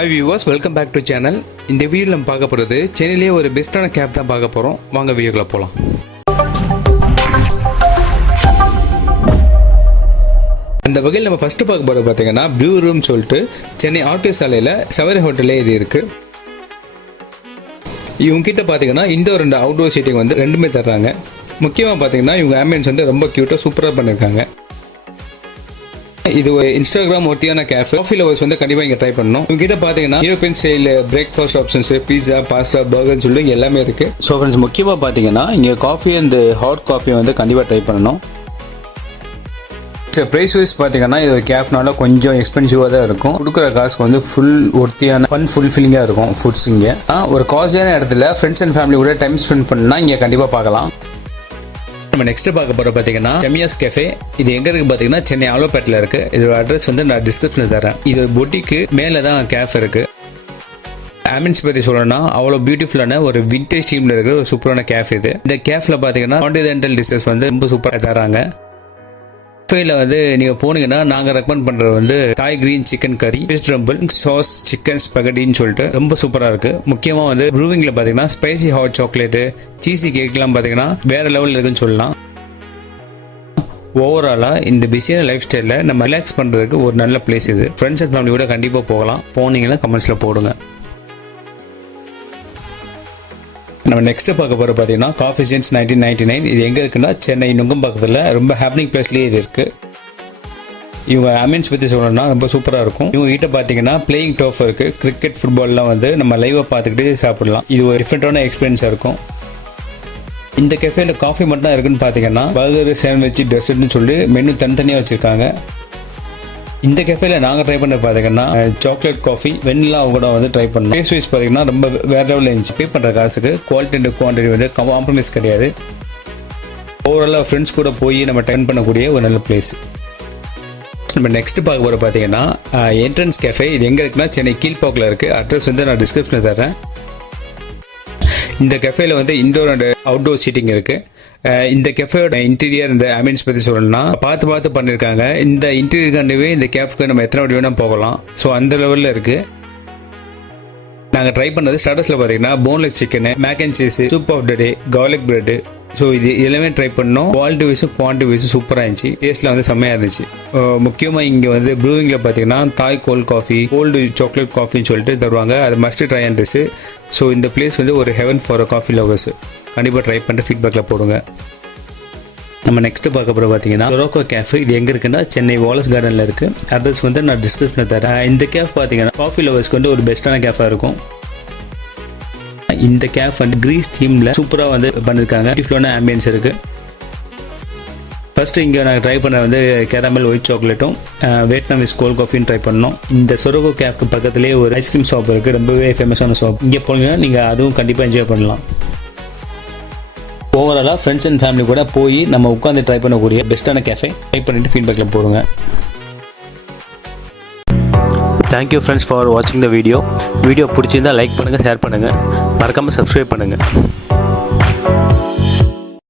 Hi viewers, welcome back to channel. இந்த வீடியோல நம்ம பார்க்க போறது சென்னையிலே ஒரு பெஸ்டான கேப் தான் பார்க்க போறோம். வாங்க வீடியோக்குள்ள போலாம். அந்த வகையில் நம்ம ஃபர்ஸ்ட் பார்க்க போறது பாத்தீங்கன்னா ப்ளூ ரூம் சொல்லிட்டு சென்னை ஆட்டோ சாலையில சவரி ஹோட்டல்ல இருக்கு. இவங்க கிட்ட பாத்தீங்கன்னா இன்டோர் அண்ட் அவுட்டோர் சீட்டிங் வந்து ரெண்டுமே தர்றாங்க. முக்கியமா பாத்தீங்கன்னா இவங்க ஆம்பியன்ஸ் வந்து ரொம்ப கியூட்டா சூப்பரா பண்ணிருக்காங்க. இது இன்ஸ்டாகிராம் ஒர்த்தியான கேஃபே. காஃபி லவர்ஸ் வந்து கண்டிப்பா இங்க ட்ரை பண்ணணும். உங்ககிட்ட பாத்தீங்கன்னா யூரோப்பியன் ஸ்டைல் பிரேக்ஃபாஸ்ட் ஆப்ஷன்ஸ், பீஸா, பாஸ்தா, பர்கர்னு சொல்லி எல்லாமே இருக்கு. ஸோ ஃப்ரெண்ட்ஸ், முக்கியமா பாத்தீங்கன்னா இங்க காஃபி அண்ட் ஹாட் காஃபி வந்து கண்டிப்பா ட்ரை பண்ணணும். பிரைஸ் வைஸ் பாத்தீங்கன்னா இது கேஃப்னால கொஞ்சம் எக்ஸ்பென்சிவா தான் இருக்கும். கொடுக்குற காசுக்கு வந்து ஃபுல் ஒர்த்தியான ஃபுல்ஃபில்லிங்கா இருக்கும் ஃபுட்ஸ். இங்க ஒரு காஸ்ட்லியான இடத்துல ஃப்ரெண்ட்ஸ் அண்ட் ஃபேமிலி கூட டைம் ஸ்பெண்ட் பண்ணா இங்க கண்டிப்பா பார்க்கலாம். நம்ம நெக்ஸ்ட் பார்க்க போற பாத்தீங்கன்னா செமியாஸ் கேஃபே. இது எங்க இருக்கு பாத்தீங்கன்னா சென்னை ஆலோபேட்டில் இருக்கு. இதோட அட்ரஸ் வந்து நான் டிஸ்கிரிப்ஷன்ல தரேன். இது பொட்டிக்கு மேல தான் கேஃபே இருக்கு. ஆம்பியன்ஸ் பத்தி சொல்லணும்னா அவ்வளோ பியூட்டிஃபுல்லான ஒரு விண்டேஜ் தீம்ல இருக்கிற ஒரு சூப்பரான கேஃபே இது. இந்த கேஃப்ல பாத்தீங்கன்னா கான்டினென்டல் டிஷஸ் வந்து ரொம்ப சூப்பராக தராங்க. கேஃபேல வந்து நீங்க போனீங்கன்னா நாங்க ரெக்கமெண்ட் பண்றது வந்து தாய் கிரீன் சிக்கன் கறி, ஃபிஷ் ரம்பிள், சாஸ் சிக்கன் ஸ்பெகட்டின்னு சொல்லிட்டு ரொம்ப சூப்பரா இருக்கு. முக்கியமா வந்து ப்ரூவிங்ல பாத்தீங்கன்னா ஸ்பைசி ஹாட் சாக்லேட், சீசி கேக்லாம் பாத்தீங்கன்னா வேற லெவல்ல இருக்குன்னு சொல்லலாம். ஓவராலா இந்த பிஸியான லைஃப் ஸ்டைல நம்ம ரிலாக்ஸ் பண்றதுக்கு ஒரு நல்ல பிளேஸ் இது. ஃப்ரெண்ட்ஸ் அண்ட் ஃபேமிலி கூட கண்டிப்பா போகலாம். போனீங்கன்னா கமெண்ட்ஸ்ல போடுங்க. நம்ம நெக்ஸ்ட் பார்க்க போற பாத்தீங்கன்னா காஃபி சென்ஸ் 1999. இது எங்க இருக்குன்னா சென்னை நுங்கம்பாக்கத்துல ரொம்ப ஹேப்பனிங் பிளேஸ்லயே இது இருக்கு. இவங்க ஆம்பியன்ஸ் பத்தி சொல்லணும்னா ரொம்ப சூப்பரா இருக்கும். இவங்க கிட்ட பாத்தீங்கன்னா பிளேயிங் டர்ஃப் இருக்கு. கிரிக்கெட், ஃபுட்பால்லாம் வந்து நம்ம லைவா பார்த்துக்கிட்டே சாப்பிடலாம். இது ஒரு டிஃப்ரெண்டான எக்ஸ்பீரியன்ஸா இருக்கும். இந்த கெஃபேல காஃபி மட்டும் தான் இருக்குன்னு பாத்தீங்கன்னா பர்கர், சாண்ட்விச், டெசர்ட்னு சொல்லி மெனு தனித்தனியா வச்சிருக்காங்க. இந்த கெஃபேல நாங்கள் ட்ரை பண்ண பார்த்தீங்கன்னா சாக்லேட் காஃபி, வெண்ணிலா கூட வந்து ட்ரை பண்ணோம். டேஸ்ட் வைஸ் பார்த்தீங்கன்னா ரொம்ப வேற லெவலில் இருந்துச்சு. பே பண்ணுற காசுக்கு குவாலிட்டி அண்ட் குவான்டிட்டி வந்து காம்ப்ரமைஸ் கிடையாது. ஓவராலாக ஃப்ரெண்ட்ஸ் கூட போய் நம்ம ட்ரை பண்ணக்கூடிய ஒரு நல்ல பிளேஸ். நம்ம நெக்ஸ்ட் பார்க்க போகிற பார்த்தீங்கன்னா என்ட்ரன்ஸ் கேஃபே. இது எங்கே இருக்குன்னா சென்னை கீழ்பாக்கில் இருக்குது. அட்ரஸ் வந்து நான் டிஸ்கிரிப்ஷனில் தரேன். இந்த கெஃபேல வந்து இன்டோர் அண்ட் அவுட்டோர் சீட்டிங் இருக்குது. இந்த கெஃபேயோட இன்டீரியர், இந்த ஆம்பியன்ஸ் பற்றி சொல்லணும்னா பார்த்து பண்ணியிருக்காங்க. இந்த இன்டீரியருக்காண்டவே இந்த கேஃப்க்கு நம்ம எத்தனை வாட்டி வேணால் போகலாம். ஸோ அந்த லெவலில் இருக்குது. நாங்கள் ட்ரை பண்ணது ஸ்டார்டர்ஸில் பார்த்தீங்கன்னா boneless chicken, mac and cheese, soup of the day, garlic bread. So இது எல்லாமே ட்ரை பண்ணோம். குவாலிட்டி வைஸும் குவான்டிட்டி வைஸும் சூப்பராக இருந்துச்சு. டேஸ்ட்டில் வந்து செம்மையாக இருந்துச்சு. முக்கியமாக இங்கே வந்து ப்ரூவிங்கில் பார்த்தீங்கன்னா தாய் கோல்ட் காஃபி, கோல்டு சாக்லேட் காஃபின்னு சொல்லிட்டு தருவாங்க. அது must try and dish. So இந்த பிளேஸ் வந்து ஒரு ஹெவன் ஃபார் காஃபி லவர்ஸ். கண்டிப்பாக ட்ரை பண்ணிட்டு ஃபீட்பேக்கில் போடுங்க. நம்ம நெக்ஸ்ட் பார்க்க போகிற பார்த்தீங்கன்னா ரொரோக்கோ கேஃபே. இது எங்கே இருக்குன்னா சென்னை வாலஸ் கார்டனில் இருக்குது. அட்ரஸ் வந்து நான் டிஸ்கிரிப்ஷனில் தரேன். இந்த கேஃப் பார்த்தீங்கன்னா காஃபி லவர்ஸ்க்கு வந்து ஒரு பெஸ்ட்டான கேஃபாக இருக்கும். இந்த கேஃப் வந்து கிரீஸ் தீமில் சூப்பராக வந்து பண்ணியிருக்காங்க. டிஃப்ரெண்டான ஆம்பியன்ஸ் இருக்குது. ஃபர்ஸ்ட் இங்கே நாங்கள் ட்ரை பண்ண வந்து கேரமல் ஒயிட் சாக்லேட்டும் வியட்நாமிஸ் கோல்ட் காஃபியும் ட்ரை பண்ணோம். இந்த சொரோகோ கேஃப்க்கு பக்கத்துலேயே ஒரு ஐஸ்கிரீம் ஷாப் இருக்குது. ரொம்பவே ஃபேமஸான ஷாப். இங்கே போனீங்கன்னா நீங்கள் அதுவும் கண்டிப்பாக என்ஜாய் பண்ணலாம். ஓவராலாக ஃப்ரெண்ட்ஸ் அண்ட் ஃபேமிலி கூட போய் நம்ம உட்காந்து ட்ரை பண்ணக்கூடிய பெஸ்ட்டான கேஃபே. ட்ரை பண்ணிவிட்டு ஃபீட்பேக்கில் போடுங்க. தேங்க்யூ ஃப்ரெண்ட்ஸ் ஃபார் வாட்சிங் த வீடியோ. வீடியோ பிடிச்சிருந்தால் லைக் பண்ணுங்கள், ஷேர் பண்ணுங்கள், மறக்காமல் சப்ஸ்கிரைப் பண்ணுங்கள்.